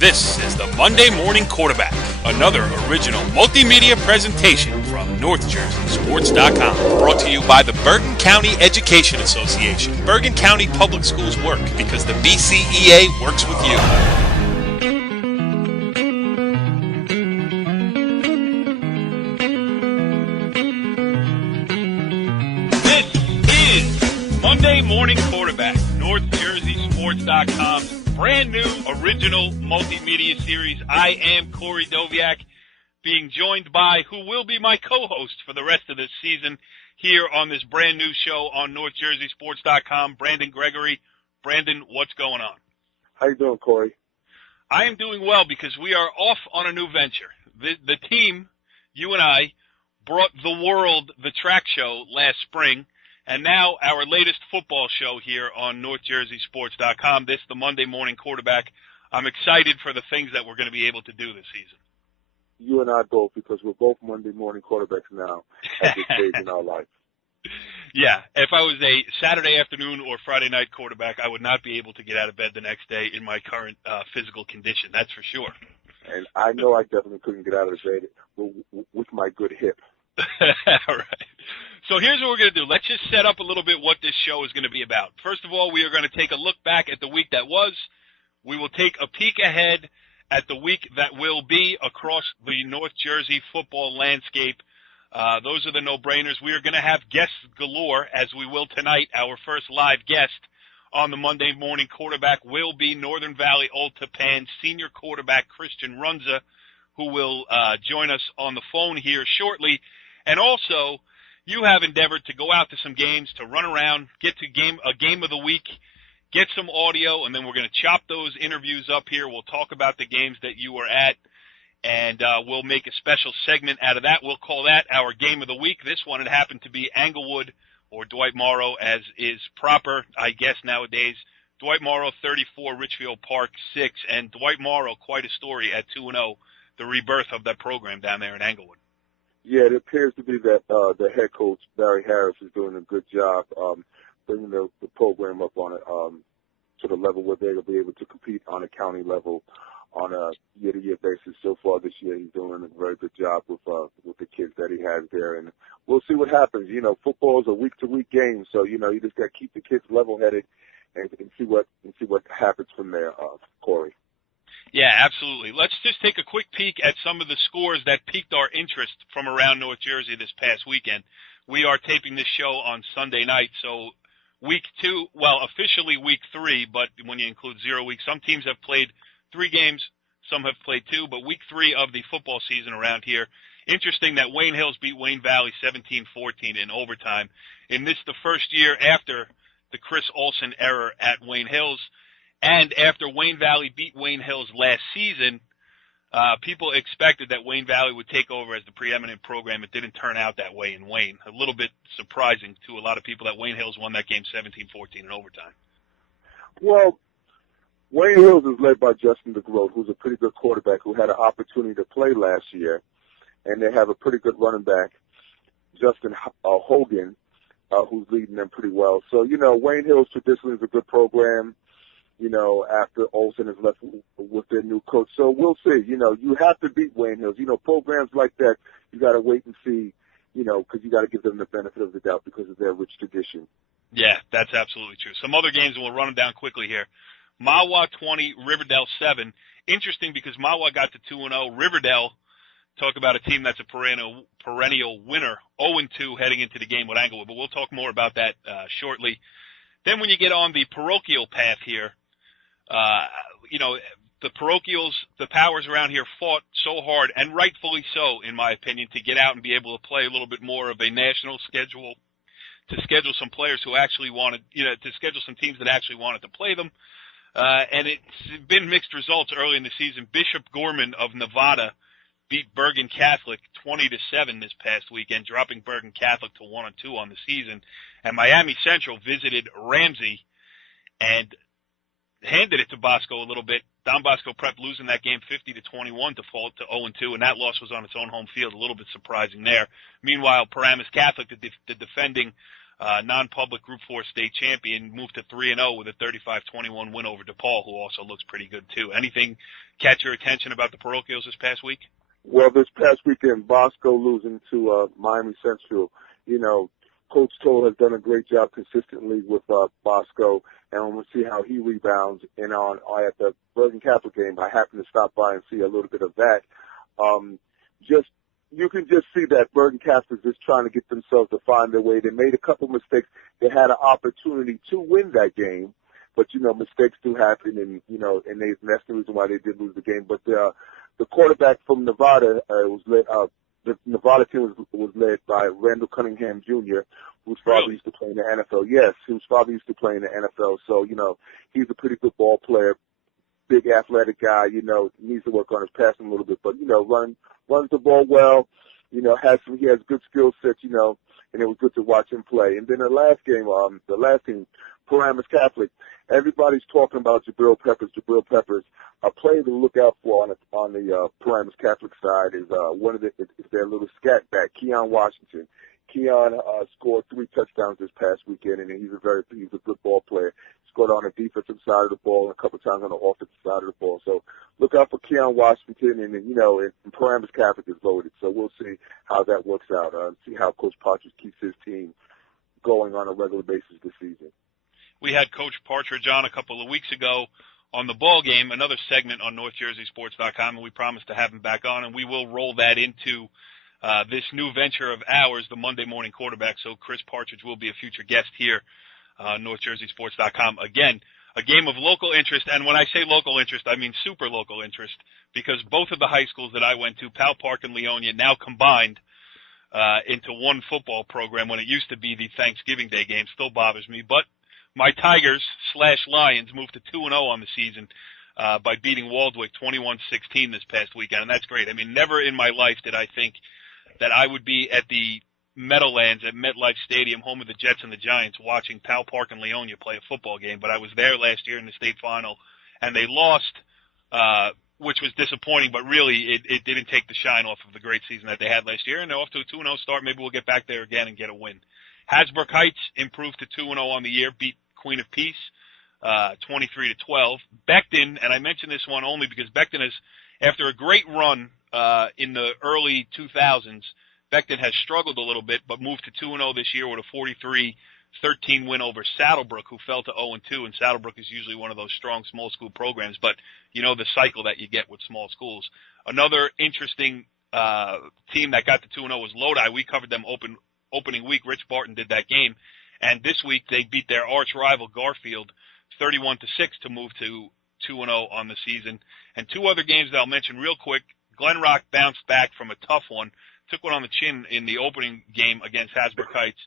This is the Monday Morning Quarterback, another original multimedia presentation from NorthJerseySports.com. Brought to you by the Bergen County Education Association. Bergen County Public Schools work because the BCEA works with you. This is Monday Morning Quarterback, NorthJerseySports.com's brand new original multimedia series. I am Corey Doviak, being joined by who will be my co-host for the rest of this season here on this brand new show on NorthJerseySports.com, Brandon Gregory. Brandon, what's going on? How you doing, Corey? I am doing well because we are off on a new venture. The team, you and I, brought the world the track show last spring. And now our latest football show here on NorthJerseySports.com, this, the Monday Morning Quarterback. I'm excited for the things that we're going to be able to do this season. You and I both, because we're both Monday morning quarterbacks now at this stage in our life. Yeah, if I was a Saturday afternoon or Friday night quarterback, I would not be able to get out of bed the next day in my current physical condition, that's for sure. And I know I definitely couldn't get out of bed with my good hip. All right. So here's what we're going to do. Let's just set up a little bit what this show is going to be about. First of all, we are going to take a look back at the week that was. We will take a peek ahead at the week that will be across the North Jersey football landscape. Those are the no-brainers. We are going to have guests galore, as we will tonight. Our first live guest on the Monday Morning Quarterback will be Northern Valley Old Tappan senior quarterback Christian Runza, who will join us on the phone here shortly. And also, you have endeavored to go out to some games, to run around, get to a game of the week, get some audio, and then we're going to chop those interviews up here. We'll talk about the games that you were at, and we'll make a special segment out of that. We'll call that our game of the week. This one, it happened to be Englewood or Dwight-Morrow, as is proper, I guess, nowadays. Dwight-Morrow 34, Ridgefield Park 6, and Dwight-Morrow, quite a story at 2-0, the rebirth of that program down there in Englewood. Yeah, it appears to be that the head coach, Barry Harris, is doing a good job bringing the program up on to the level where they'll be able to compete on a county level on a year-to-year basis. So far this year, he's doing a very good job with the kids that he has there, and we'll see what happens. You know, football is a week-to-week game, so you just got to keep the kids level-headed and see what happens from there, Corey. Yeah, absolutely. Let's just take a quick peek at some of the scores that piqued our interest from around North Jersey this past weekend. We are taping this show on Sunday night, so week 2, well, officially week 3, but when you include 0 weeks, some teams have played 3 games, some have played 2, but week 3 of the football season around here. Interesting that Wayne Hills beat Wayne Valley 17-14 in overtime. In this, the first year after the Chris Olson error at Wayne Hills, and after Wayne Valley beat Wayne Hills last season, people expected that Wayne Valley would take over as the preeminent program. It didn't turn out that way in Wayne. A little bit surprising to a lot of people that Wayne Hills won that game 17-14 in overtime. Well, Wayne Hills is led by Justin DeGroat, who's a pretty good quarterback who had an opportunity to play last year, and they have a pretty good running back, Justin Hogan, who's leading them pretty well. So, Wayne Hills traditionally is a good program, after Olsen has left with their new coach. So we'll see. You have to beat Wayne Hills. Programs like that, you got to wait and see, because you got to give them the benefit of the doubt because of their rich tradition. Yeah, that's absolutely true. Some other games, and we'll run them down quickly here. Mahwah 20, Riverdale 7. Interesting because Mahwah got to 2-0. Riverdale, talk about a team that's a perennial winner, 0-2 heading into the game with Englewood. But we'll talk more about that shortly. Then when you get on the parochial path here, the parochials, the powers around here fought so hard, and rightfully so, in my opinion, to get out and be able to play a little bit more of a national schedule, to schedule some players who actually wanted, to schedule some teams that actually wanted to play them. And it's been mixed results early in the season. Bishop Gorman of Nevada beat Bergen Catholic 20-7 this past weekend, dropping Bergen Catholic to 1-2 on the season. And Miami Central visited Ramsey and handed it to Bosco a little bit. Don Bosco Prep losing that game 50-21 to fall to 0-2, and that loss was on its own home field. A little bit surprising there. Meanwhile, Paramus Catholic, the defending non-public Group 4 state champion, moved to 3-0 with a 35-21 win over DePaul, who also looks pretty good too. Anything catch your attention about the parochials this past week? Well, this past weekend, Bosco losing to Miami Central. You know, Coach Toll has done a great job consistently with Bosco, and we'll see how he rebounds. And at the Bergen Catholic game, I happened to stop by and see a little bit of that. You can just see that Bergen Catholic is just trying to get themselves to find their way. They made a couple mistakes. They had an opportunity to win that game, but mistakes do happen, and that's the reason why they did lose the game. But the quarterback from Nevada was led. The Nevada team was led by Randall Cunningham Jr., whose father used to play in the NFL. Yes, whose father used to play in the NFL. So, he's a pretty good ball player, big athletic guy, needs to work on his passing a little bit, but, runs the ball well, he has good skill sets, and it was good to watch him play. And then the last team, Paramus Catholic, everybody's talking about Jabril Peppers. A player to look out for on the Paramus Catholic side is their little scat back, Keon Washington. Keon scored 3 touchdowns this past weekend, and he's a good ball player. Scored on the defensive side of the ball and a couple times on the offensive side of the ball. So look out for Keon Washington, and Paramus Catholic is loaded. So we'll see how that works out. See how Coach Partridge keeps his team going on a regular basis this season. We had Coach Partridge on a couple of weeks ago on the ball game, another segment on NorthJerseySports.com, and we promised to have him back on, and we will roll that into this new venture of ours, the Monday Morning Quarterback. So Chris Partridge will be a future guest here on NorthJerseySports.com. Again, a game of local interest, and when I say local interest, I mean super local interest, because both of the high schools that I went to, Powell Park and Leonia, now combined into one football program when it used to be the Thanksgiving Day game. Still bothers me, but my Tigers/Lions moved to 2-0 on the season by beating Waldwick 21-16 this past weekend, and that's great. I mean, never in my life did I think that I would be at the Meadowlands at MetLife Stadium, home of the Jets and the Giants, watching Powell Park and Leonia play a football game. But I was there last year in the state final, and they lost, which was disappointing, but really it didn't take the shine off of the great season that they had last year, and they're off to a 2-0 start. Maybe we'll get back there again and get a win. Hasbrook Heights improved to 2-0 on the year, beat Queen of Peace 23-12. Beckton, and I mention this one only because Beckton has, after a great run in the early 2000s, Beckton has struggled a little bit, but moved to 2-0 this year with a 43-13 win over Saddlebrook, who fell to 0-2, and Saddlebrook is usually one of those strong small school programs, but the cycle that you get with small schools. Another interesting team that got to 2-0 was Lodi. We covered them opening week. Rich Barton did that game, and this week they beat their arch rival Garfield 31-6 to move to 2-0 on the season. And 2 other games that I'll mention real quick. Glen Rock bounced back from a tough one, took one on the chin in the opening game against Hasbrook Heights,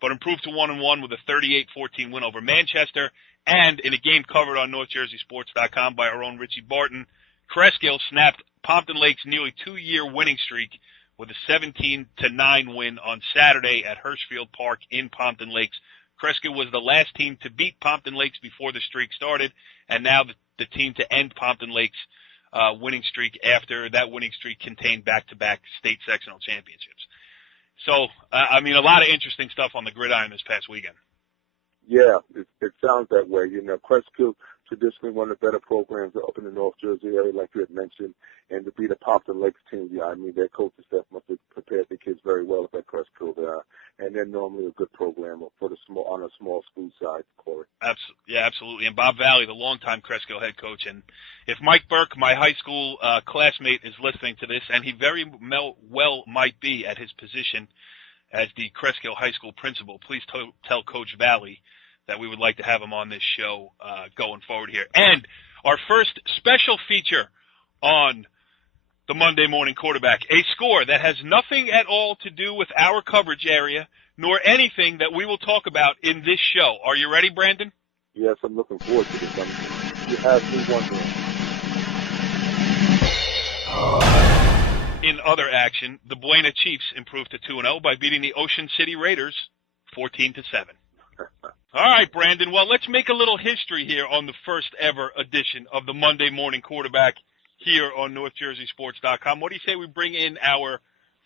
but improved to 1-1 with a 38-14 win over Manchester. And in a game covered on NorthJerseySports.com by our own Richie Barton, Cresskill snapped Pompton Lake's nearly 2-year winning streak with a 17-9 win on Saturday at Ridgefield Park in Pompton Lakes. Cresskill was the last team to beat Pompton Lakes before the streak started, and now the team to end Pompton Lakes' winning streak after that winning streak contained back-to-back state sectional championships. So, a lot of interesting stuff on the gridiron this past weekend. Yeah, it sounds that way. Cresskill, traditionally one of the better programs up in the North Jersey area, like you had mentioned, and to beat a Pompton Lakes team, their coaching staff must have prepared the kids very well at Cresskill. And they're normally a good program on a small school side, Corey. Absolutely. And Bob Valley, the longtime Cresskill head coach. And if Mike Burke, my high school classmate, is listening to this, and he very well might be at his position as the Cresskill High School principal, please tell Coach Valley that we would like to have him on this show going forward here. And our first special feature on the Monday Morning Quarterback, a score that has nothing at all to do with our coverage area, nor anything that we will talk about in this show. Are you ready, Brandon? Yes, I'm looking forward to this. You have me wondering. In other action, the Buena Chiefs improved to 2-0 by beating the Ocean City Raiders 14-7. All right, Brandon. Well, let's make a little history here on the first ever edition of the Monday Morning Quarterback here on NorthJerseySports.com. What do you say we bring in our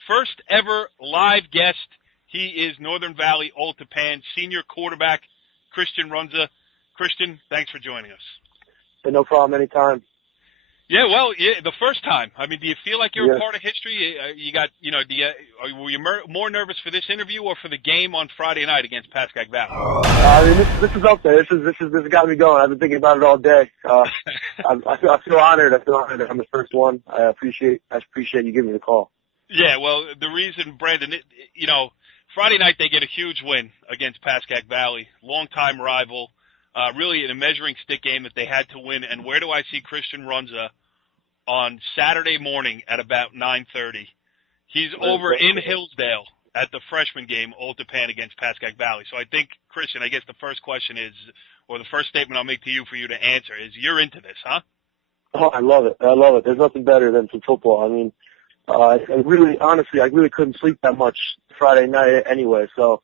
first ever live guest He is Northern Valley Old Tappan senior quarterback, Christian Runza. Christian, thanks for joining us. No problem, anytime. Yeah, well, the first time. I mean, do you feel like you're Yes. a part of history? You got, were you more nervous for this interview or for the game on Friday night against Pascack Valley? I mean, this is up there. This has got me going. I've been thinking about it all day. I feel honored. I feel honored that I'm the first one. I appreciate you giving me the call. Yeah, well, the reason, Brandon, Friday night they get a huge win against Pascack Valley, longtime rival, really in a measuring stick game that they had to win. And where do I see Christian Runza on Saturday morning at about 9:30? He's over in Hillsdale at the freshman game, Old Tappan against Pascack Valley. So I think, Christian, I guess the first question is, or the first statement I'll make to you for you to answer is, you're into this, huh? Oh, I love it. There's nothing better than some football. I mean, I really couldn't sleep that much Friday night anyway. So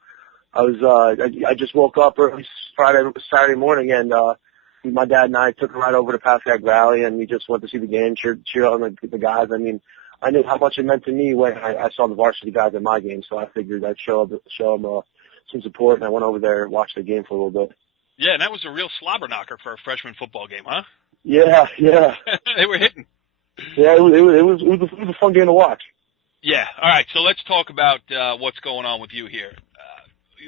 I just woke up early Saturday morning, and my dad and I took a ride over to Pascack Valley, and we just went to see the game, cheer on the guys. I mean, I knew how much it meant to me when I saw the varsity guys at my game, so I figured I'd show them some support, and I went over there and watched the game for a little bit. Yeah, and that was a real slobber knocker for a freshman football game, huh? Yeah. They were hitting. Yeah, it was a fun game to watch. Yeah. All right. So let's talk about what's going on with you here.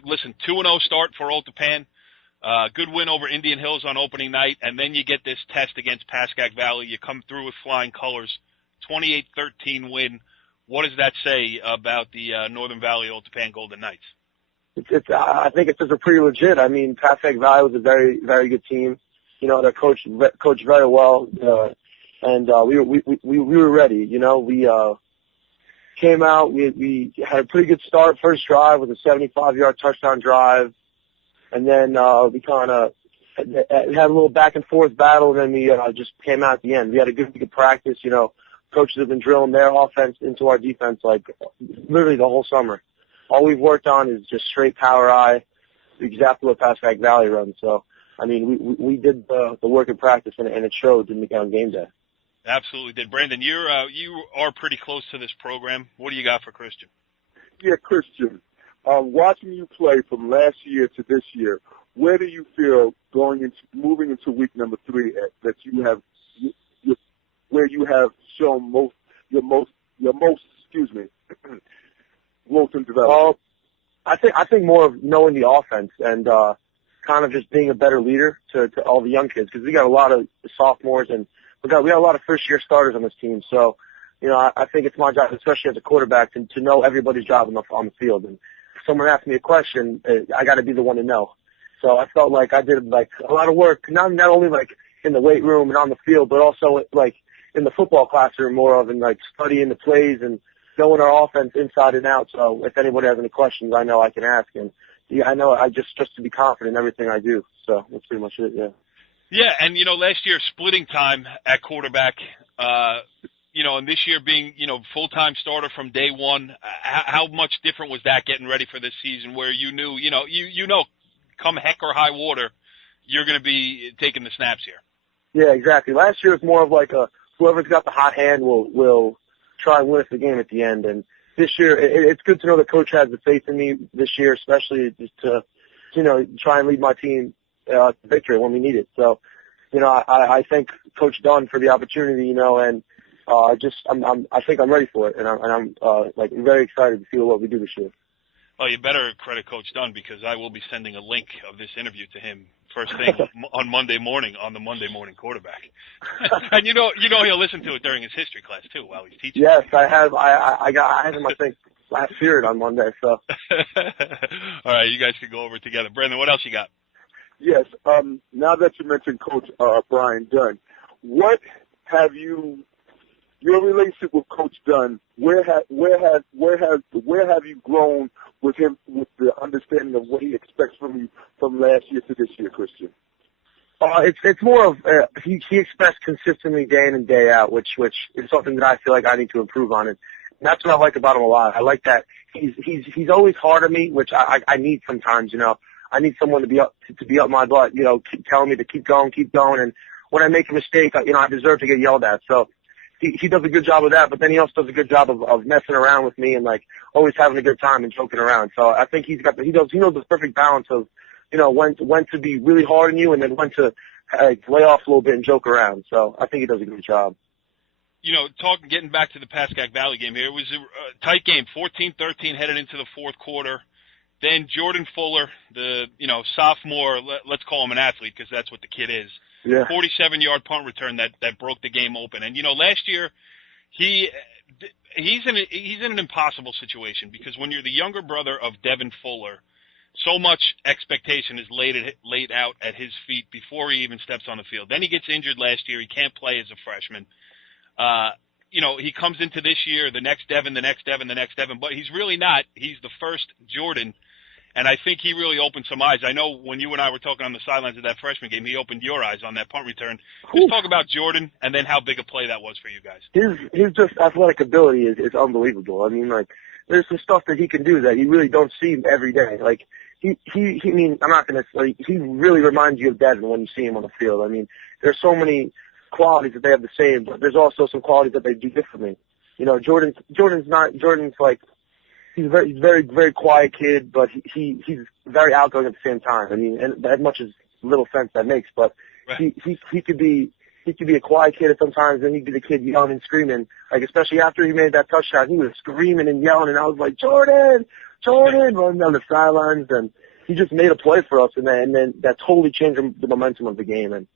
Listen, 2-0 start for Old Tappan. Good win over Indian Hills on opening night, and then you get this test against Pascack Valley. You come through with flying colors, 28-13 win. What does that say about the Northern Valley Old Tappan Golden Knights? I think it's just pretty legit. I mean, Pascack Valley was a very, very good team. You know, they're coached very well, and we were ready. You know, we came out. We had a pretty good start. First drive was a 75-yard touchdown drive, and then we kind of had a little back and forth battle, and then we just came out at the end. We had a good practice. You know, coaches have been drilling their offense into our defense like literally the whole summer. All we've worked on is just straight power eye, exactly what Pascack Valley runs. So, I mean, we did the work in practice, and it showed on game day. Absolutely did. Brandon, you are pretty close to this program. What do you got for Christian? Yeah, Christian, watching you play from last year to this year, where do you feel moving into week number 3 that you have where you have shown your most growth and development? I think more of knowing the offense and kind of just being a better leader to all the young kids, because we got a lot of sophomores and we got a lot of first-year starters on this team. So, you know, I think it's my job, especially as a quarterback, to know everybody's job on the field. And if someone asks me a question, I got to be the one to know. So I felt like I did like a lot of work, not only like in the weight room and on the field, but also like in the football classroom more of, and like studying the plays and knowing our offense inside and out. So if anybody has any questions, I know I can ask. And yeah, I know I just to be confident in everything I do. So that's pretty much it. Yeah. Yeah, and last year splitting time at quarterback, and this year being full-time starter from day one. How much different was that getting ready for this season, where you knew come heck or high water, you're going to be taking the snaps here? Yeah, exactly. Last year was more of like whoever's got the hot hand will try and win us the game at the end. And this year, it's good to know the coach has the faith in me this year, especially just to try and lead my team to victory when we need it. So, I thank Coach Dunn for the opportunity, and I think I'm ready for it, and I'm very excited to see what we do this year. Well, you better credit Coach Dunn, because I will be sending a link of this interview to him first thing on Monday morning on the Monday Morning Quarterback. And he'll listen to it during his history class too while he's teaching. Yes, I have. I had him, I think, last period on Monday. So. All right, you guys can go over it together. Brandon, what else you got? Yes. Now that you mentioned Coach Brian Dunn, what have your relationship with Coach Dunn? Where have you grown with him, with the understanding of what he expects from you from last year to this year, Christian? It's more of he expects consistently day in and day out, which is something that I feel like I need to improve on, and that's what I like about him a lot. I like that he's always hard on me, which I need sometimes. I need someone to be up my butt, keep telling me to keep going, and when I make a mistake, I deserve to get yelled at. So he does a good job of that, but then he also does a good job of messing around with me and like always having a good time and joking around. So I think he knows this perfect balance of, you know, when to be really hard on you and then when to like lay off a little bit and joke around. So I think he does a good job. You know, getting back to the Pascack Valley game here, it was a tight game, 14-13 headed into the fourth quarter. Then Jordan Fuller, the, you know, sophomore, let's call him an athlete because that's what the kid is. Yeah. 47-yard punt return that broke the game open. And, you know, last year he's in an impossible situation because when you're the younger brother of Devin Fuller, so much expectation is laid out at his feet before he even steps on the field. Then he gets injured last year. He can't play as a freshman. You know, he comes into this year, the next Devin, but he's really not. He's the first Jordan. And I think he really opened some eyes. I know when you and I were talking on the sidelines of that freshman game, he opened your eyes on that punt return. Just talk about Jordan and then how big a play that was for you guys. His just athletic ability is unbelievable. I mean, like, there's some stuff that he can do that you really don't see every day. Like, he I'm not going to say, he really reminds you of Devin when you see him on the field. I mean, there's so many qualities that they have the same, but there's also some qualities that they do differently. You know, Jordan's like, he's a very, very quiet kid, but he's very outgoing at the same time. I mean, and as much as little sense that makes, but right. he could be a quiet kid at sometimes, and he'd be the kid yelling and screaming. Like, especially after he made that touchdown, he was screaming and yelling, and I was like, Jordan, running down the sidelines, and he just made a play for us, and then that totally changed the momentum of the game, and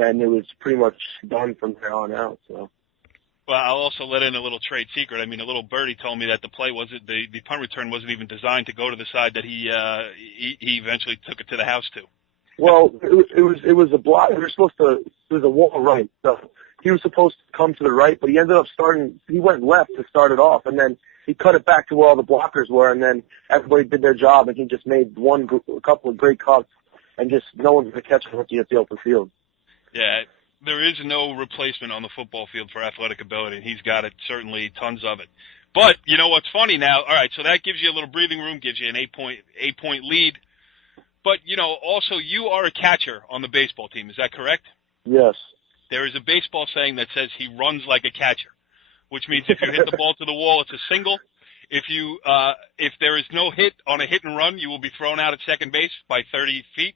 then it was pretty much done from there on out. So. Well, I'll also let in a little trade secret. I mean, a little birdie told me that the punt return wasn't even designed to go to the side that he eventually took it to the house to. Well, it was a block. We were supposed to. It was a wall right. So he was supposed to come to the right, but he ended up he went left to start it off, and then he cut it back to where all the blockers were, and then everybody did their job, and he just made a couple of great cuts, and just no one's going to catch him at the open field. Yeah. There is no replacement on the football field for athletic ability, and he's got it, certainly tons of it. But, you know what's funny now, all right, so that gives you a little breathing room, gives you an eight-point lead. But, you know, also you are a catcher on the baseball team, is that correct? Yes. There is a baseball saying that says he runs like a catcher, which means if you hit the ball to the wall, it's a single. If there is no hit on a hit and run, you will be thrown out at second base by 30 feet.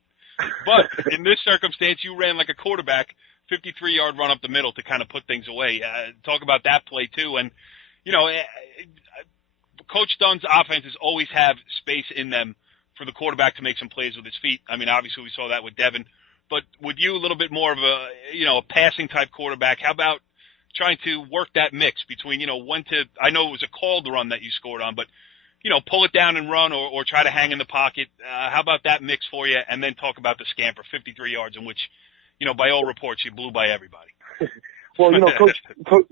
But in this circumstance, you ran like a quarterback, 53-yard run up the middle to kind of put things away. Talk about that play, too. And, you know, Coach Dunn's offenses always have space in them for the quarterback to make some plays with his feet. I mean, obviously we saw that with Devin. But with you, a little bit more of a passing-type quarterback, how about trying to work that mix between, you know, I know it was a called run that you scored on, but, you know, pull it down and run or try to hang in the pocket. How about that mix for you? And then talk about the scamper, 53 yards in which, you know, by all reports, you blew by everybody. Well, you know,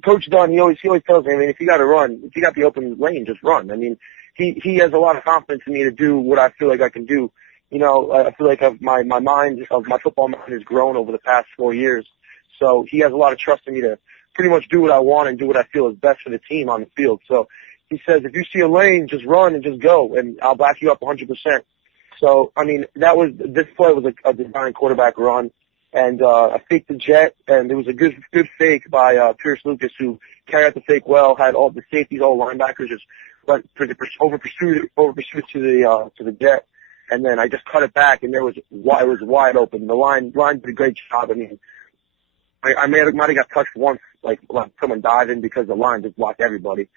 Coach Dunn, he always tells me, I mean, if you got to run, if you got the open lane, just run. I mean, he has a lot of confidence in me to do what I feel like I can do. You know, I feel like my football mind has grown over the past 4 years. So he has a lot of trust in me to pretty much do what I want and do what I feel is best for the team on the field. So he says, if you see a lane, just run and just go, and I'll back you up 100%. So, I mean, this play was a design quarterback run. And I faked the jet, and it was a good fake by Pierce Lucas, who carried out the fake well, had all the safeties, all linebackers just went over pursued to the jet, and then I just cut it back, and it was wide open. The line did a great job. I mean, I might have got touched once, like someone diving, because the line just blocked everybody.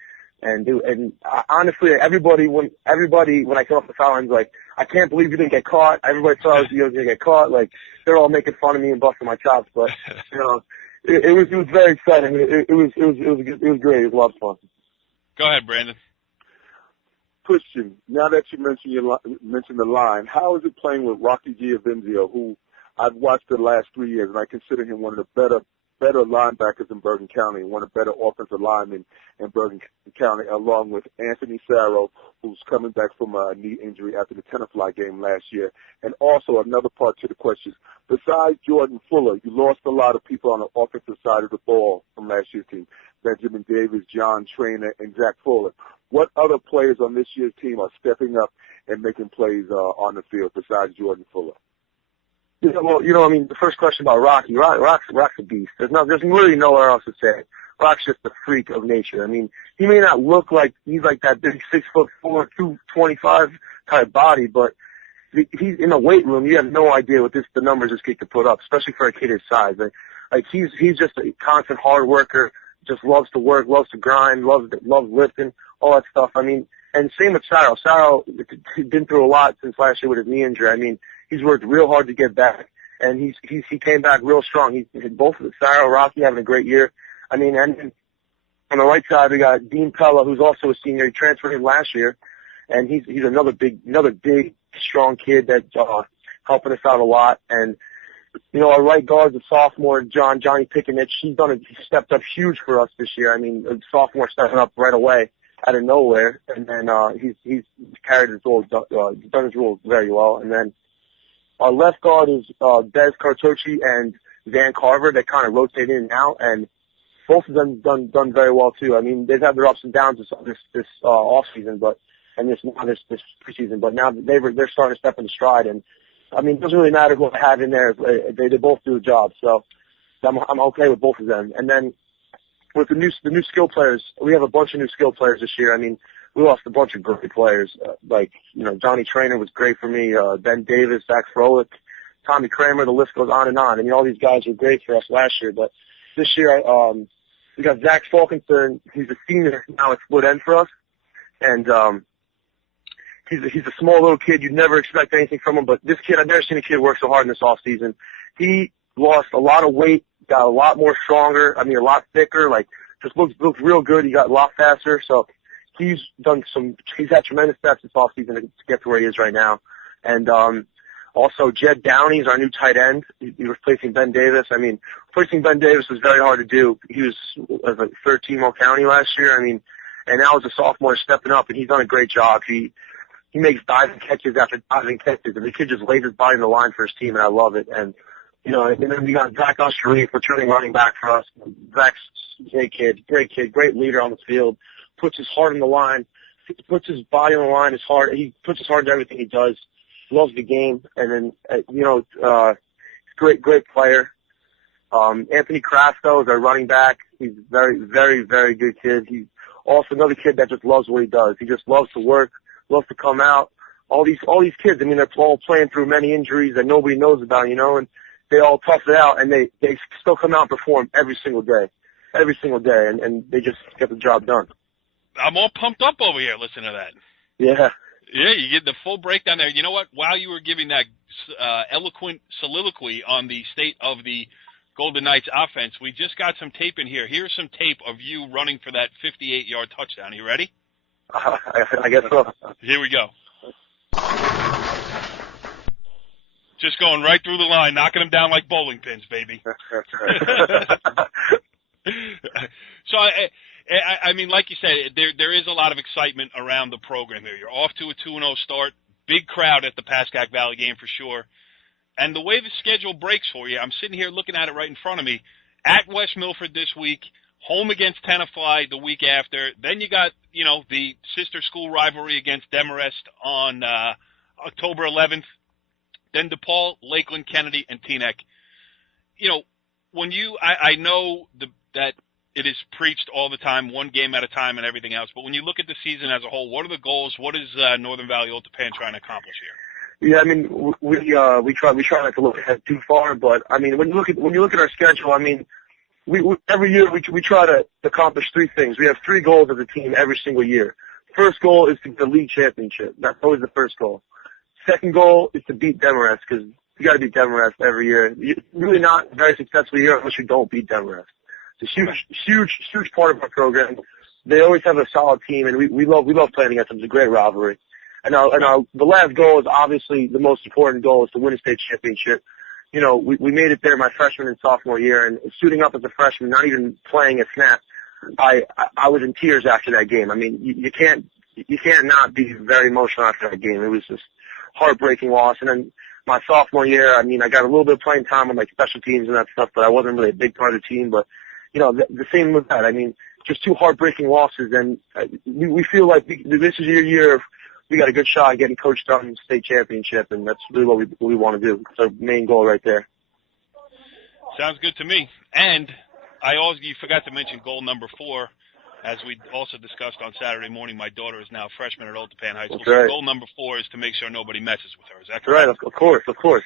And honestly, everybody when I came off the sidelines, like, I can't believe you didn't get caught. Everybody thought you were going to get caught. Like, they're all making fun of me and busting my chops. But, you know, it was very exciting. It was great. It was a lot of fun. Go ahead, Brandon. Christian, now that you mentioned the line, how is it playing with Rocky Giovenzio, who I've watched the last 3 years, and I consider him one of the better linebackers in Bergen County, one of the better offensive linemen in Bergen County, along with Anthony Sarro, who's coming back from a knee injury after the Tenafly game last year. And also another part to the question, besides Jordan Fuller, you lost a lot of people on the offensive side of the ball from last year's team, Benjamin Davis, John Trainer, and Zach Fuller. What other players on this year's team are stepping up and making plays on the field besides Jordan Fuller? Yeah, well, you know, I mean, the first question about Rock's a beast. There's really nowhere else to say. Rock's just a freak of nature. I mean, he may not look like he's like that big 6'4", 225 type body, but he's in the weight room. You have no idea what the numbers this kid could put up, especially for a kid his size. Like he's just a constant hard worker. Just loves to work, loves to grind, loves lifting, all that stuff. I mean, and same with Sarah. Sarah has been through a lot since last year with his knee injury. I mean, he's worked real hard to get back, and he came back real strong. He both of Sarah, Rocky having a great year. I mean, and on the right side we got Dean Pella, who's also a senior. He transferred in last year, and he's another big, strong kid that's helping us out a lot. And you know, our right guard's a sophomore, Johnny Pickenich. He stepped up huge for us this year. I mean, a sophomore stepping up right away out of nowhere, and then he's carried his role, done his role very well. And then our left guard is Bez Cartocci and Van Carver. They kind of rotate in and out, and both of them done very well too. I mean, they've had their ups and downs this off season, and this preseason, but now they're starting to step into stride. And I mean, it doesn't really matter who I have in there. They both do the job, so I'm okay with both of them. And then with the new skill players, we have a bunch of new skill players this year. I mean, we lost a bunch of great players. Johnny Trainer was great for me. Ben Davis, Zach Froelich, Tommy Kramer. The list goes on and on. I mean, all these guys were great for us last year, but this year we got Zach Falkenstern. He's a senior now at split end for us, and he's a small little kid. You'd never expect anything from him, but this kid, I've never seen a kid work so hard in this off season. He lost a lot of weight, got a lot more stronger. I mean, a lot thicker. Like, just looks real good. He got a lot faster. So he's had tremendous steps this off season to get to where he is right now. And also Jed Downey is our new tight end. He's replacing Ben Davis. I mean, replacing Ben Davis was very hard to do. He was a third team All County last year. I mean, and now as a sophomore stepping up, and he's done a great job. He makes diving catches after diving catches, and the kid just lays his body in the line for his team, and I love it. And you know, and then we got Zach Ushery, returning running back for us. Zach's a great kid, great leader on the field. Puts his heart on the line, puts his body on the line. He puts his heart into everything he does. Loves the game, and then great player. Anthony Crasto is our running back. He's very, very, very good kid. He's also another kid that just loves what he does. He just loves to work, loves to come out. All these kids, I mean, they're all playing through many injuries that nobody knows about, you know, and they all tough it out, and they still come out and perform every single day, and they just get the job done. I'm all pumped up over here listening to that. Yeah. Yeah, you get the full breakdown there. You know what? While you were giving that eloquent soliloquy on the state of the Golden Knights offense, we just got some tape in here. Here's some tape of you running for that 58-yard touchdown. Are you ready? I guess so. Here we go. Just going right through the line, knocking them down like bowling pins, baby. So, I mean, like you said, there is a lot of excitement around the program here. You're off to a 2-0 start. Big crowd at the Pascack Valley game for sure. And the way the schedule breaks for you, I'm sitting here looking at it right in front of me. At West Milford this week, home against Tenafly the week after. Then you got, you know, the sister school rivalry against Demarest on October 11th. Then DePaul, Lakeland, Kennedy, and Teaneck. You know, when I know that it is preached all the time, one game at a time and everything else, but when you look at the season as a whole, what are the goals? What is Northern Valley Old Tappan trying to accomplish here? Yeah, I mean, we try not to look ahead too far, but I mean, when you look at our schedule, I mean, we every year we try to accomplish three things. We have three goals as a team every single year. First goal is to get the league championship. That's always the first goal. Second goal is to beat Demarest, because you got to beat Demarest every year. You're really not a very successful year unless you don't beat Demarest. It's a huge part of our program. They always have a solid team, and we love playing against them. It's a great rivalry. And the last goal is obviously the most important goal, is to win a state championship. You know, we made it there my freshman and sophomore year, and suiting up as a freshman, not even playing a snap, I was in tears after that game. I mean, you can't not be very emotional after that game. It was just heartbreaking loss. And then my sophomore year, I mean, I got a little bit of playing time on like special teams and that stuff, but I wasn't really a big part of the team. But you know, the same with that. I mean, just two heartbreaking losses, and we feel like this is your year. We got a good shot at getting coached on the state championship, and that's really what we want to do. It's our main goal right there. Sounds good to me. And you forgot to mention goal number 4. As we also discussed on Saturday morning, my daughter is now a freshman at Old Tappan High School. That's right. So goal number 4 is to make sure nobody messes with her. Is that correct? Right, of course.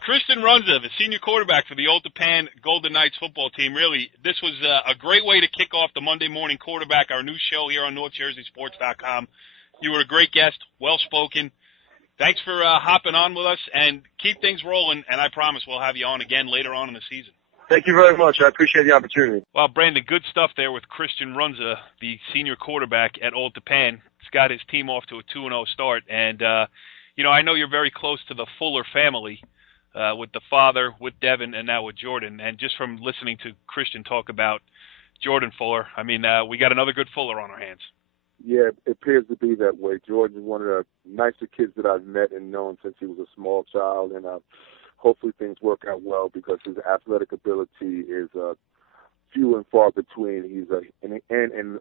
Christian Runza, the senior quarterback for the Old Tappan Golden Knights football team. Really, this was a great way to kick off the Monday Morning Quarterback, our new show here on NorthJerseySports.com. You were a great guest, well-spoken. Thanks for hopping on with us, and keep things rolling, and I promise we'll have you on again later on in the season. Thank you very much. I appreciate the opportunity. Well, Brandon, good stuff there with Christian Runza, the senior quarterback at Old Tappan. He's got his team off to a 2-0 start. And, I know you're very close to the Fuller family with the father, with Devin, and now with Jordan. And just from listening to Christian talk about Jordan Fuller, I mean, we got another good Fuller on our hands. Yeah, it appears to be that way. Jordan's one of the nicer kids that I've met and known since he was a small child. And hopefully things work out well because his athletic ability is few and far between.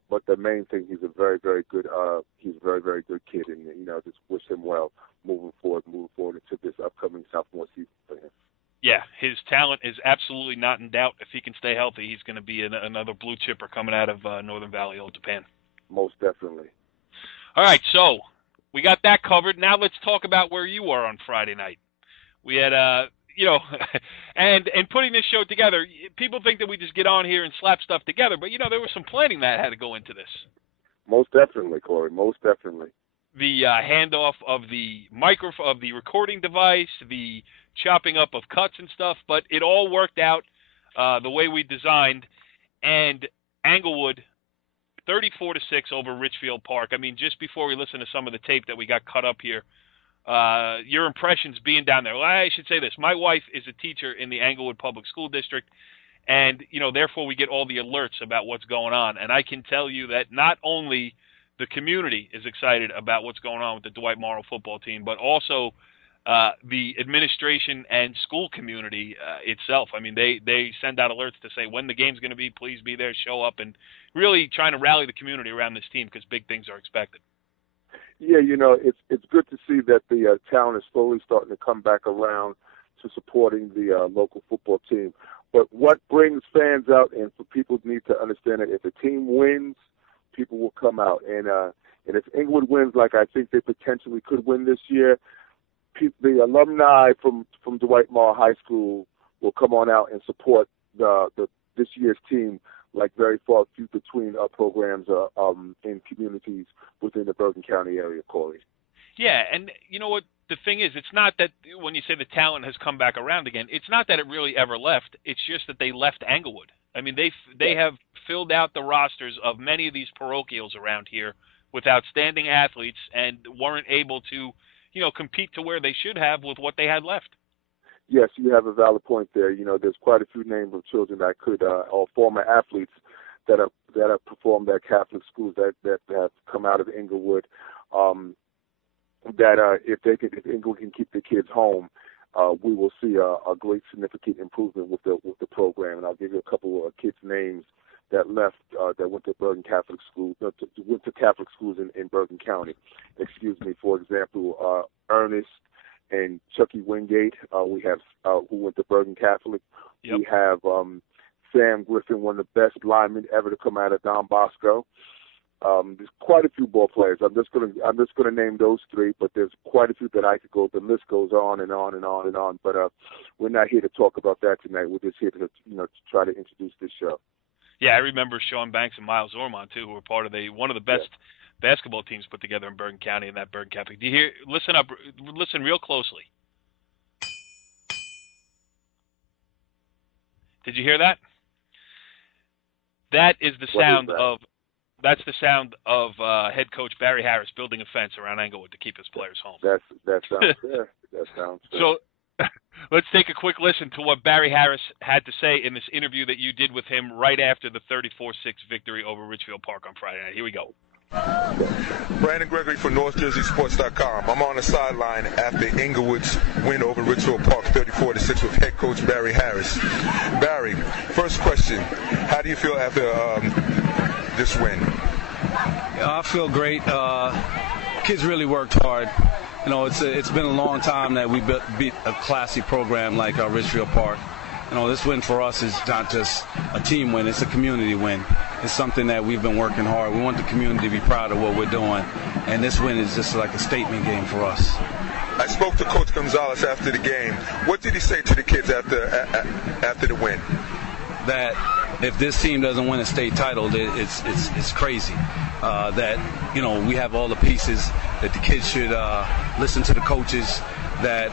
But the main thing, he's a very, very good kid, and just wish him well moving forward into this upcoming sophomore season for him. Yeah, his talent is absolutely not in doubt. If he can stay healthy, he's going to be another blue chipper coming out of Northern Valley, Old Tappan. Most definitely. All right, so we got that covered. Now let's talk about where you were on Friday night. We had, and putting this show together, people think that we just get on here and slap stuff together, but, there was some planning that had to go into this. Most definitely, Corey, most definitely. The handoff of the of the recording device, the chopping up of cuts and stuff, but it all worked out the way we designed, and Englewood 34-6 over Ridgefield Park. I mean, just before we listen to some of the tape that we got cut up here, your impressions being down there. Well, I should say this. My wife is a teacher in the Englewood Public School District, and, therefore we get all the alerts about what's going on. And I can tell you that not only the community is excited about what's going on with the Dwight-Morrow football team, but also the administration and school community itself. I mean, they send out alerts to say when the game's going to be, please be there, show up, and really trying to rally the community around this team because big things are expected. Yeah, it's good to see that the town is slowly starting to come back around to supporting the local football team. But what brings fans out, and for people need to understand that if the team wins, people will come out. And if Englewood wins, like I think they potentially could win this year, the alumni from Dwight-Morrow High School will come on out and support this year's team like very far few between programs in communities within the Bergen County area, Corey. Yeah, and you know what? The thing is, it's not that when you say the talent has come back around again, it's not that it really ever left. It's just that they left Englewood. I mean, they have filled out the rosters of many of these parochials around here with outstanding athletes and weren't able to, compete to where they should have with what they had left. Yes, you have a valid point there. There's quite a few names of children that could, or former athletes that have performed at Catholic schools that have come out of Englewood. If Englewood can keep the kids home, we will see a great significant improvement with the program. And I'll give you a couple of kids' names that left, that went to Bergen Catholic schools, went to Catholic schools in Bergen County. For example, Ernest and Chucky Wingate, we have who went to Bergen Catholic. Yep. We have Sam Griffin, one of the best linemen ever to come out of Don Bosco. There's quite a few ball players. I'm just gonna name those three, but there's quite a few that I could go. The list goes on and on and on and on. But we're not here to talk about that tonight. We're just here to try to introduce this show. Yeah, I remember Sean Banks and Miles Ormond too, who were part of one of the best basketball teams put together in Bergen County, and that Bergen Catholic. Do you hear? Listen real closely. Did you hear that? That is the sound of. That's the sound of head coach Barry Harris building a fence around Englewood to keep his players home. That sounds fair. That sounds fair. So let's take a quick listen to what Barry Harris had to say in this interview that you did with him right after the 34-6 victory over Ridgefield Park on Friday night. Here we go. Brandon Gregory for NorthJerseySports.com. I'm on the sideline after Englewood's win over Ridgefield Park 34-6 with head coach Barry Harris. Barry, first question. How do you feel after this win? I feel great. Kids really worked hard. It's been a long time that we beat a classy program like Ridgefield Park. this win for us is not just a team win, it's a community win. It's something that we've been working hard. We want the community to be proud of what we're doing, and this win is just like a statement game for us. I spoke to Coach Gonzalez after the game. What did he say to the kids after the win? That if this team doesn't win a state title, it's crazy. That we have all the pieces. That the kids should listen to the coaches. That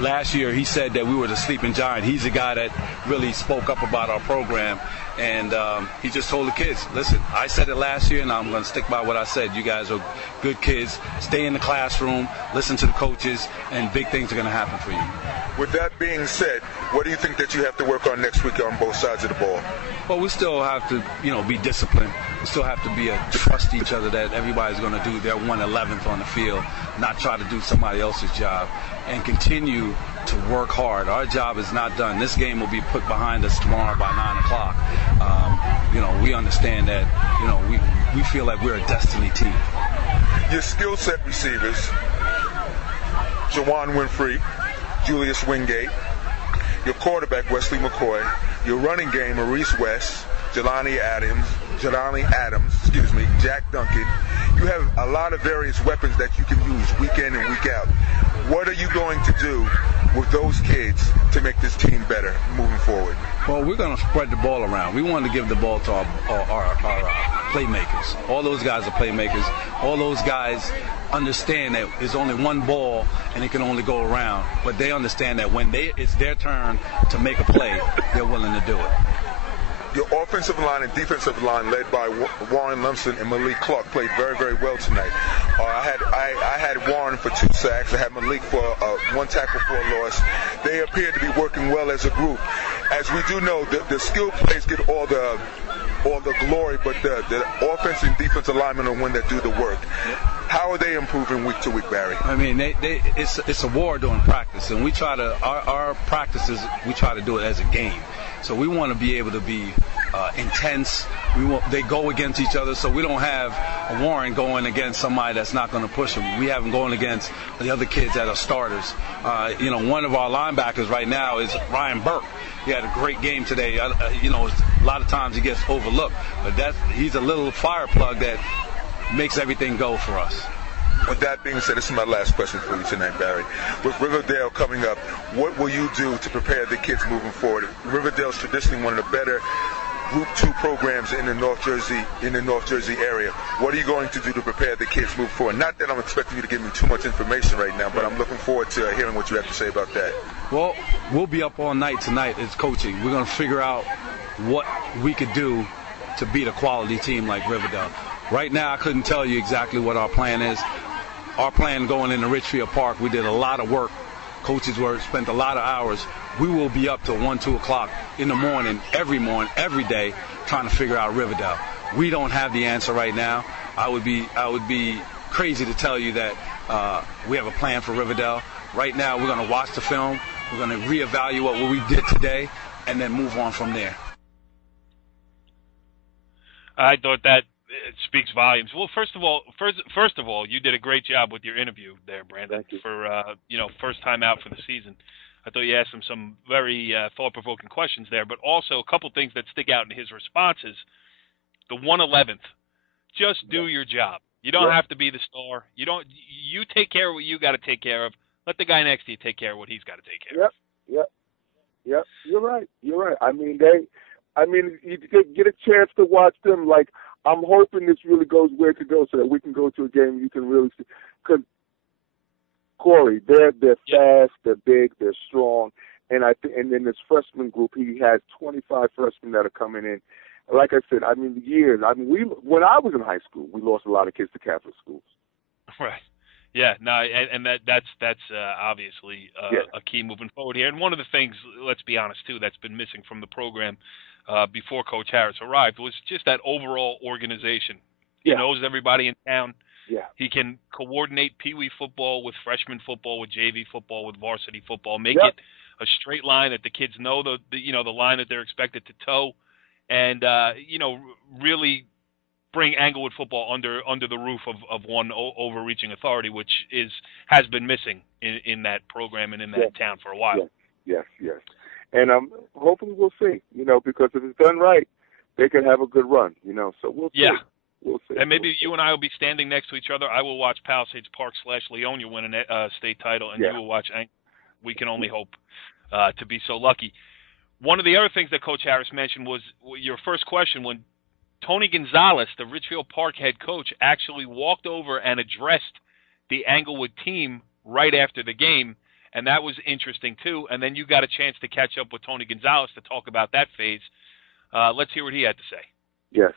last year he said that we were the sleeping giant. He's the guy that really spoke up about our program, and he just told the kids, listen, I said it last year, and I'm going to stick by what I said. You guys are good kids. Stay in the classroom, listen to the coaches, and big things are going to happen for you. With that being said, what do you think that you have to work on next week on both sides of the ball? Well, we still have to, be disciplined. We still have to trust each other that everybody's going to do their 1/11th on the field, not try to do somebody else's job, and continue to work hard. Our job is not done. This game will be put behind us tomorrow by 9 o'clock. We understand that, we feel like we're a destiny team. Your skill set receivers, Jawan Winfrey, Julius Wingate, your quarterback, Wesley McCoy, your running game, Maurice West, Jelani Adams, Jack Duncan. You have a lot of various weapons that you can use week in and week out. What are you going to do with those kids to make this team better moving forward? Well, we're going to spread the ball around. We want to give the ball to our playmakers. All those guys are playmakers. All those guys understand that there's only one ball and it can only go around. But they understand that when it's their turn to make a play, they're willing to do it. Your offensive line and defensive line, led by Warren Lumsden and Malik Clark, played very, very well tonight. I had Warren for 2 sacks. I had Malik for 1 tackle for a loss. They appear to be working well as a group. As we do know, the skilled players get all the glory, but the offense and defensive linemen are one that do the work. How are they improving week to week, Barry? I mean, it's a war during practice, and we try to our practices. We try to do it as a game. So we want to be able to be intense. They go against each other, so we don't have a Warren going against somebody that's not going to push him. We have him going against the other kids that are starters. One of our linebackers right now is Ryan Burke. He had a great game today. A lot of times he gets overlooked, but he's a little fire plug that makes everything go for us. With that being said, this is my last question for you tonight, Barry. With Riverdale coming up, what will you do to prepare the kids moving forward? Riverdale's traditionally one of the better Group 2 programs in the North Jersey area. What are you going to do to prepare the kids moving forward? Not that I'm expecting you to give me too much information right now, but I'm looking forward to hearing what you have to say about that. Well, we'll be up all night tonight as coaching. We're going to figure out what we could do to beat a quality team like Riverdale. Right now, I couldn't tell you exactly what our plan is. Our plan going into Ridgefield Park, we did a lot of work. Coaches spent a lot of hours. We will be up till 1, 2 o'clock in the morning, every day, trying to figure out Riverdale. We don't have the answer right now. I would be crazy to tell you that we have a plan for Riverdale. Right now, we're going to watch the film. We're going to reevaluate what we did today, and then move on from there. I thought that it speaks volumes. Well, first of all, you did a great job with your interview there, Brandon. Thank you. For first time out for the season. I thought you asked him some very thought-provoking questions there, but also a couple things that stick out in his responses. The 1/11th, just do your job. You don't have to be the star. You take care of what you got to take care of. Let the guy next to you take care of what he's got to take care of. Yep. You're right. I mean, you get a chance to watch them. Like, I'm hoping this really goes where to go so that we can go to a game you can really see. Because, Corey, they're fast, they're big, they're strong. And and in this freshman group, he has 25 freshmen that are coming in. Like I said, when I was in high school, we lost a lot of kids to Catholic schools. Right. Yeah, no, and that's obviously a key moving forward here. And one of the things, let's be honest, too, that's been missing from the program before Coach Harris arrived was just that overall organization. He knows everybody in town. Yeah. He can coordinate Pee Wee football with freshman football, with JV football, with varsity football, make it a straight line that the kids know the line that they're expected to toe, and really bring Englewood football under the roof of one overreaching authority, which has been missing in that program and in that town for a while. Yes. And hopefully we'll see, because if it's done right, they could have a good run, So we'll see. Yeah. We'll see. And maybe you and I will be standing next to each other. I will watch Palisades Park / Leonia win a state title, and you will watch. We can only hope to be so lucky. One of the other things that Coach Harris mentioned was your first question when Tony Gonzalez, the Ridgefield Park head coach, actually walked over and addressed the Englewood team right after the game, and that was interesting too. And then you got a chance to catch up with Tony Gonzalez to talk about that phase. Let's hear what he had to say. Yes.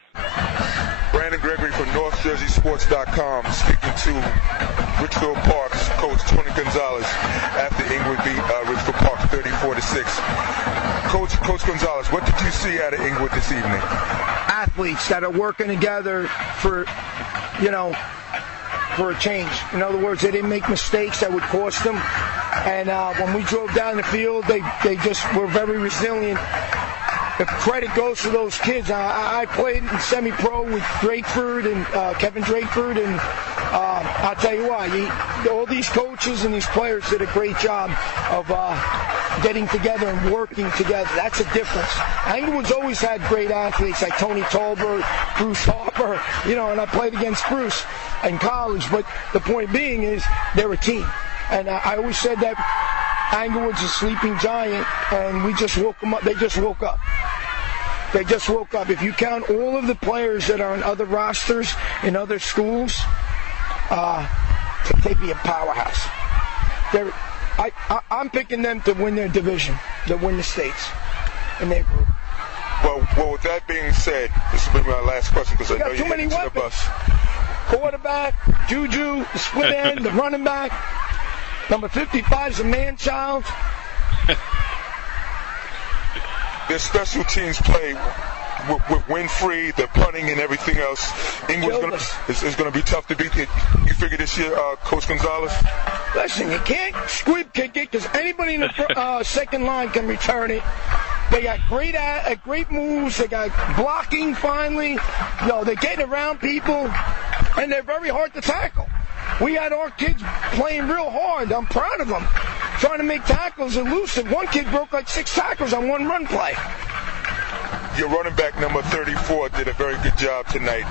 Brandon Gregory from NorthJerseySports.com speaking to Ridgefield Park's coach Tony Gonzalez after Englewood beat Ridgefield Park 34-6. Coach Gonzalez, what did you see out of Englewood this evening? Athletes that are working together for a change. In other words, they didn't make mistakes that would cost them. And when we drove down the field, they just were very resilient. The credit goes to those kids. I played in semi-pro with Drakeford and Kevin Drakeford, and I'll tell you why. All these coaches and these players did a great job of getting together and working together. That's a difference. Englewood's always had great athletes like Tony Tolbert, Bruce Harper, and I played against Bruce in college. But the point being is they're a team. And I always said that Englewood's a sleeping giant, and we just woke them up. They just woke up. They just woke up. If you count all of the players that are on other rosters in other schools, they'd be a powerhouse. I'm picking them to win their division, to win the states in their group. Well, with that being said, this will be my last question because I know you're getting to the bus. Quarterback, Juju, the split end, the running back. Number 55 is a man-child. Their special teams play with Winfrey, the punting, and everything else. Englewood's is going to be tough to beat. You figure this year, Coach Gonzalez? Listen, you can't squib kick it because anybody in the second line can return it. They got great moves. They got blocking finally. They're getting around people, and they're very hard to tackle. We had our kids playing real hard. I'm proud of them. Trying to make tackles elusive. One kid broke like 6 tackles on one run play. Your running back, number 34, did a very good job tonight.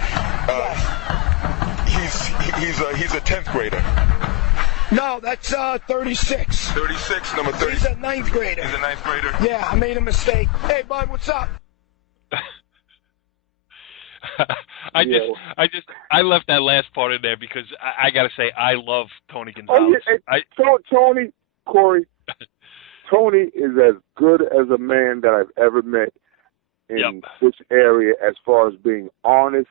He's a 10th grader. No, that's 36. 36, number 30. He's a 9th grader. He's a 9th grader? Yeah, I made a mistake. Hey, bud, what's up? I left that last part in there because I got to say I love Tony Gonzalez. Tony, Corey, Tony is as good as a man that I've ever met in this area as far as being honest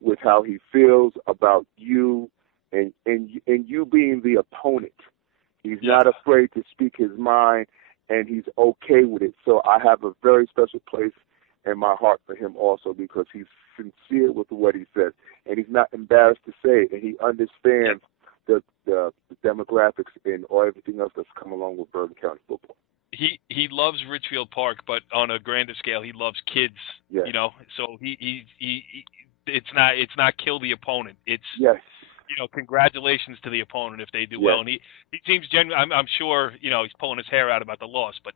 with how he feels about you and you being the opponent. He's not afraid to speak his mind, and he's okay with it. So I have a very special place in my heart for him also because he's sincere with what he says, and he's not embarrassed to say it, and he understands the demographics and everything else that's come along with Bergen County football. He loves Ridgefield Park, but on a grander scale, he loves kids. Yes. So he it's not kill the opponent. It's congratulations to the opponent if they do well, and he seems genuine. I'm sure he's pulling his hair out about the loss, but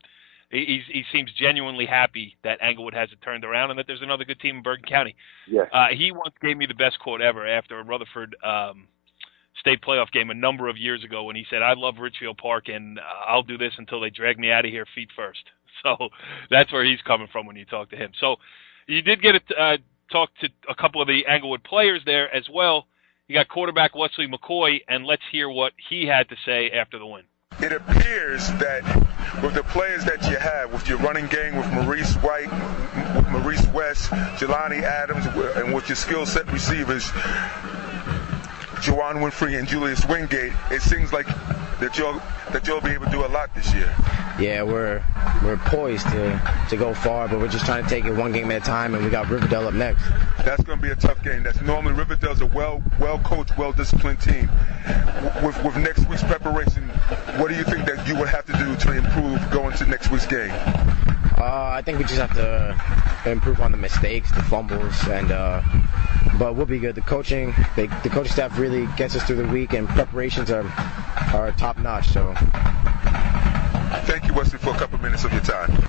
he seems genuinely happy that Englewood has it turned around and that there's another good team in Bergen County. Yes. He once gave me the best quote ever after a Rutherford state playoff game a number of years ago when he said, "I love Ridgefield Park and I'll do this until they drag me out of here feet first." So that's where he's coming from when you talk to him. So you did get to talk to a couple of the Englewood players there as well. You got quarterback Wesley McCoy, and let's hear what he had to say after the win. It appears that with the players that you have, with your running game, with Maurice White, with Maurice West, Jelani Adams, and with your skill set receivers, Juwan Winfrey and Julius Wingate, it seems like that you'll be able to do a lot this year. Yeah, we're poised to go far, but we're just trying to take it one game at a time, and we got Riverdale up next. That's going to be a tough game. That's normally Riverdale's a well-coached, well-disciplined team. With next week's preparation, what do you think that you would have to do to improve going to next week's game? I think we just have to improve on the mistakes, the fumbles, and but we'll be good. The coaching staff really gets us through the week, and preparations are top notch. So, thank you, Wesley, for a couple minutes of your time.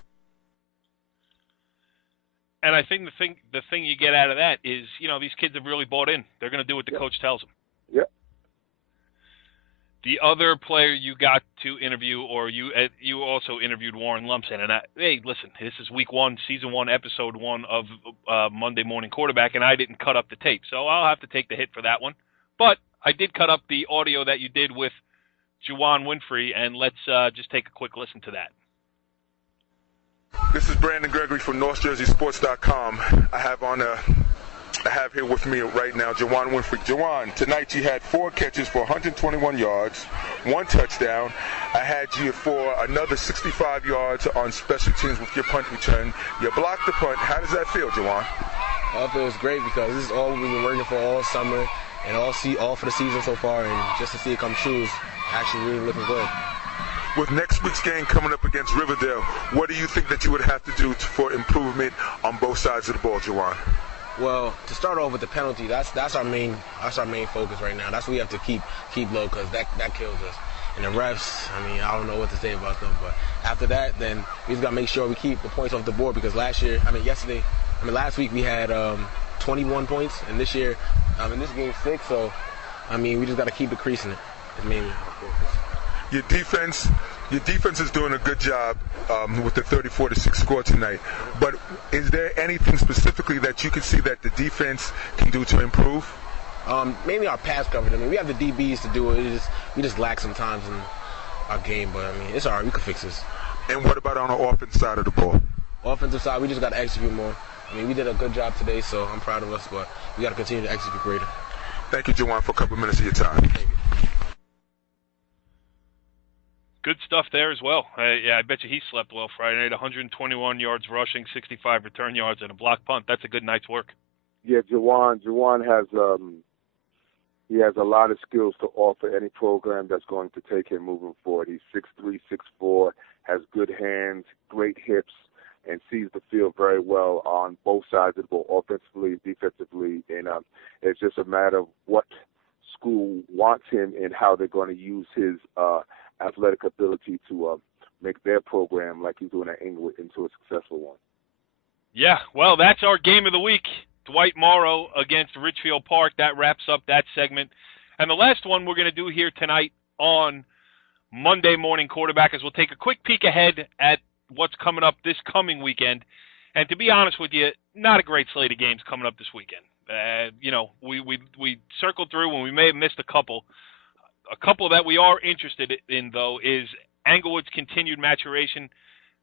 And I think the thing you get out of that is, these kids have really bought in. They're going to do what the coach tells them. Yep. The other player you got to interview, or you also interviewed Warren Lumpson. And hey, listen, this is week 1, season 1, episode 1 of Monday Morning Quarterback, and I didn't cut up the tape, so I'll have to take the hit for that one. But I did cut up the audio that you did with Juwan Winfrey, and let's just take a quick listen to that. This is Brandon Gregory from NorthJerseySports.com. I have here with me right now Juwan Winfrey. Juwan, tonight you had 4 catches for 121 yards, 1 touchdown. I had you for another 65 yards on special teams with your punt return. You blocked the punt. How does that feel, Juwan? It feels great because this is all we've been working for all summer and all for the season so far, and just to see it come true is actually really looking good. With next week's game coming up against Riverdale, what do you think that you would have to do for improvement on both sides of the ball, Juwan? Well, to start off with the penalty, that's our main focus right now. That's what we have to keep low because that kills us. And the refs, I don't know what to say about them, but after that, then we just got to make sure we keep the points off the board because last week we had 21 points, and this year, in this game 6, so, we just got to keep decreasing it. It's mainly our focus. Your defense is doing a good job with the 34-6 score tonight. But is there anything specifically that you can see that the defense can do to improve? Mainly our pass coverage. We have the DBs to do it. We just lack sometimes in our game, but it's all right. We can fix this. And what about on the offensive side of the ball? Offensive side, we just got to execute more. We did a good job today, so I'm proud of us, but we got to continue to execute greater. Thank you, Juwan, for a couple minutes of your time. Thank you. Good stuff there as well. I bet you he slept well Friday night. 121 yards rushing, 65 return yards, and a block punt. That's a good night's work. Yeah, Juwan has he has a lot of skills to offer any program that's going to take him moving forward. He's 6'3", 6'4", has good hands, great hips, and sees the field very well on both sides of the ball, offensively, defensively, and it's just a matter of what school wants him and how they're going to use his athletic ability to make their program, like he's doing at Inglewood, into a successful one. Yeah, well, that's our game of the week. Dwight-Morrow against Ridgefield Park. That wraps up that segment. And the last one we're going to do here tonight on Monday Morning Quarterback is we'll take a quick peek ahead at what's coming up this coming weekend. And to be honest with you, not a great slate of games coming up this weekend. We circled through and we may have missed a couple. A couple that we are interested in, though, is Englewood's continued maturation.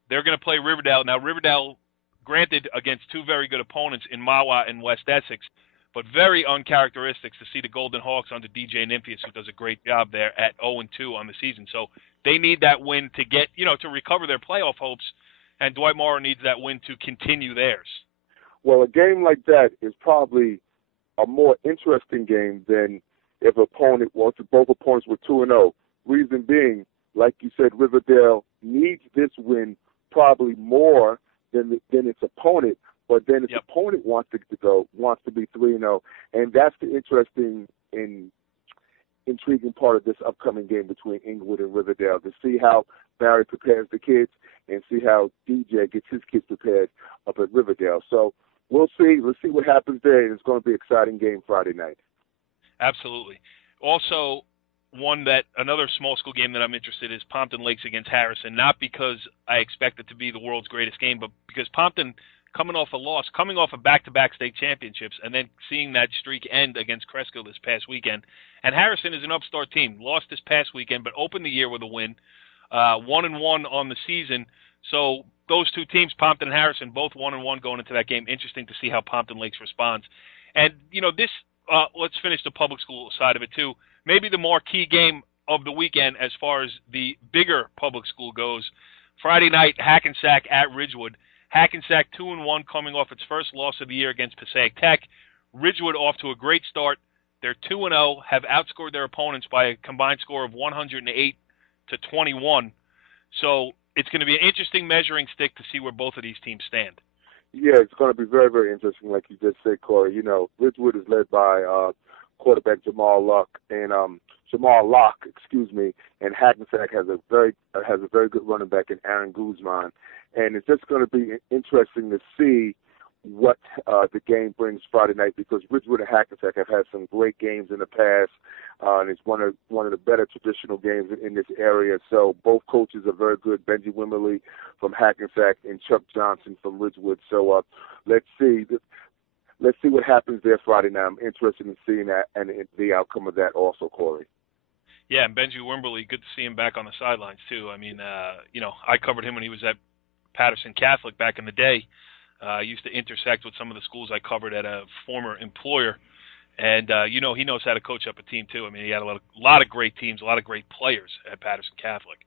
They're going to play Riverdale. Now, Riverdale, granted, against 2 very good opponents in Mawa and West Essex, but very uncharacteristic to see the Golden Hawks under DJ Nymphius, who does a great job there at 0-2 on the season. So they need that win to get, to recover their playoff hopes, and Dwight-Morrow needs that win to continue theirs. Well, a game like that is probably a more interesting game than if both opponents were 2-0. Reason being, like you said, Riverdale needs this win probably more than its opponent, but then its opponent wants to be 3-0, and that's the interesting and intriguing part of this upcoming game between Inglewood and Riverdale, to see how Barry prepares the kids and see how DJ gets his kids prepared up at Riverdale. So we'll see. Let's see what happens there, and it's going to be an exciting game Friday night. Absolutely. Also, another small school game that I'm interested in is Pompton Lakes against Harrison, not because I expect it to be the world's greatest game, but because Pompton, coming off of back-to-back state championships, and then seeing that streak end against Cresco this past weekend. And Harrison is an upstart team. Lost this past weekend, but opened the year with a win. 1-1 on the season. So those two teams, Pompton and Harrison, both 1-1 going into that game. Interesting to see how Pompton Lakes responds. And, this let's finish the public school side of it, too. Maybe the marquee game of the weekend as far as the bigger public school goes. Friday night, Hackensack at Ridgewood. Hackensack 2-1 coming off its first loss of the year against Passaic Tech. Ridgewood off to a great start. They're 2-0, have outscored their opponents by a combined score of 108-21. So it's going to be an interesting measuring stick to see where both of these teams stand. Yeah, it's going to be very, very interesting, like you just said, Corey. Ridgewood is led by quarterback Jamal Locke, and Hackensack has a very good running back in Aaron Guzman. And it's just going to be interesting to see what the game brings Friday night, because Ridgewood and Hackensack have had some great games in the past, and it's one of the better traditional games in this area. So both coaches are very good, Benji Wimberly from Hackensack and Chuck Johnson from Ridgewood. So let's see what happens there Friday night. I'm interested in seeing that and the outcome of that also, Corey. Yeah, and Benji Wimberly, good to see him back on the sidelines too. I mean, I covered him when he was at Patterson Catholic back in the day. I used to intersect with some of the schools I covered at a former employer, and he knows how to coach up a team too. I mean, he had a lot of great teams, a lot of great players at Patterson Catholic.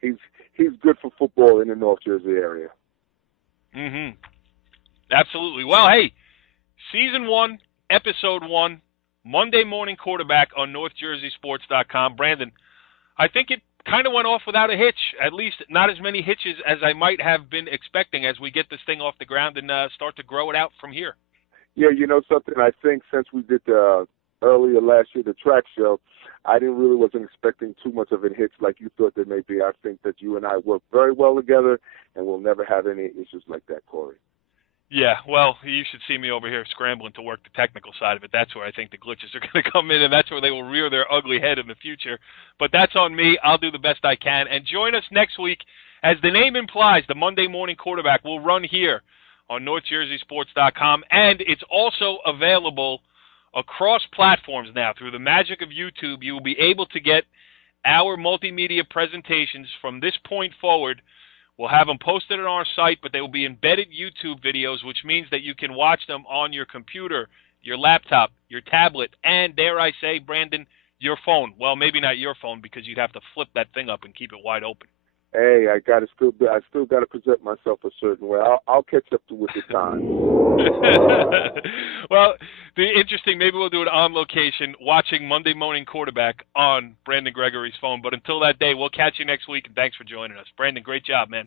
He's good for football in the North Jersey area. Mm-hmm. Absolutely. Well, hey, Season 1, Episode 1, Monday Morning Quarterback on NorthJerseySports.com. Brandon, I think it kind of went off without a hitch, at least not as many hitches as I might have been expecting as we get this thing off the ground and start to grow it out from here. Yeah, you know something, I think since we did earlier last year, the track show, I wasn't expecting too much of a hitch like you thought there may be. I think that you and I work very well together, and we'll never have any issues like that, Corey. Yeah, well, you should see me over here scrambling to work the technical side of it. That's where I think the glitches are going to come in, and that's where they will rear their ugly head in the future. But that's on me. I'll do the best I can. And join us next week. As the name implies, the Monday Morning Quarterback will run here on NorthJerseySports.com, and it's also available across platforms now. Through the magic of YouTube, you will be able to get our multimedia presentations from this point forward. We'll have them posted on our site, but they will be embedded YouTube videos, which means that you can watch them on your computer, your laptop, your tablet, and, dare I say, Brandon, your phone. Well, maybe not your phone, because you'd have to flip that thing up and keep it wide open. Hey, I still got to present myself a certain way. I'll catch up with the time. Well, interesting. Maybe we'll do it on location, watching Monday Morning Quarterback on Brandon Gregory's phone. But until that day, we'll catch you next week, and thanks for joining us. Brandon, great job, man.